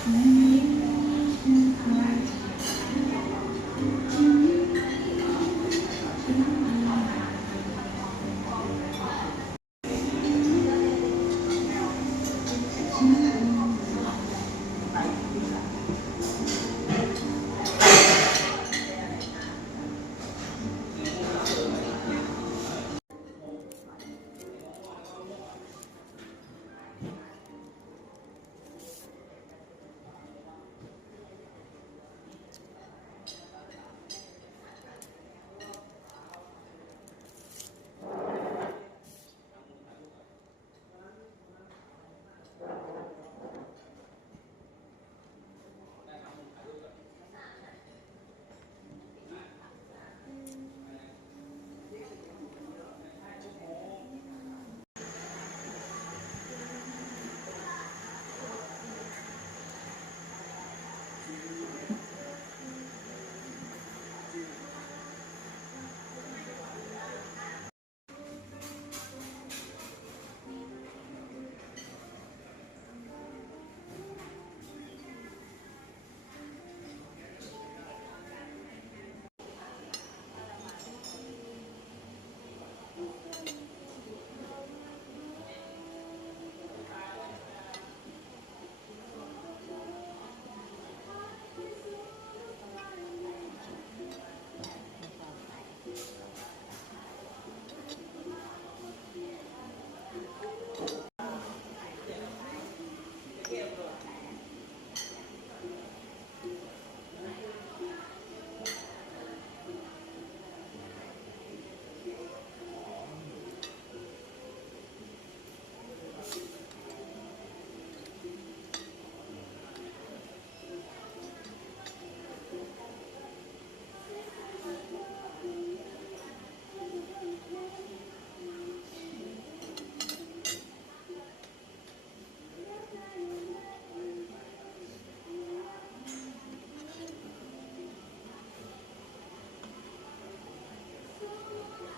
Mm-hmm.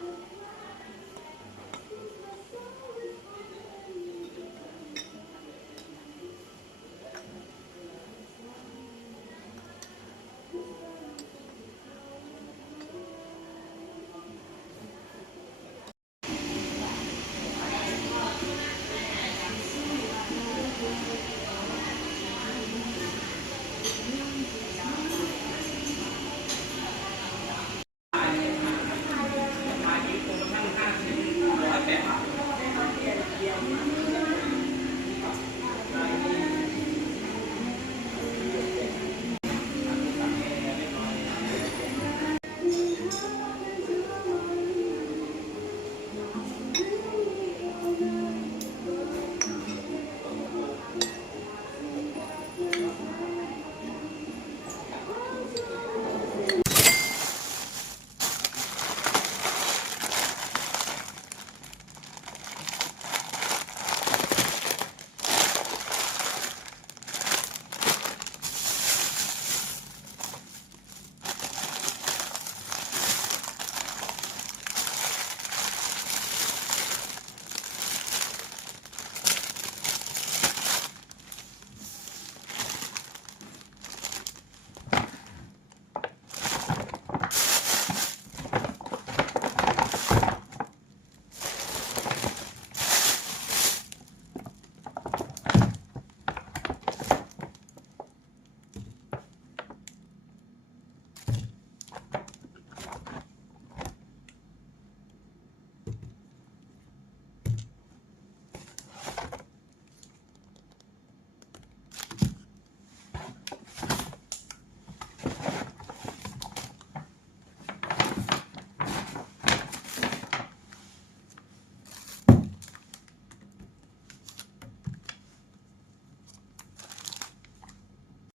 Thank you.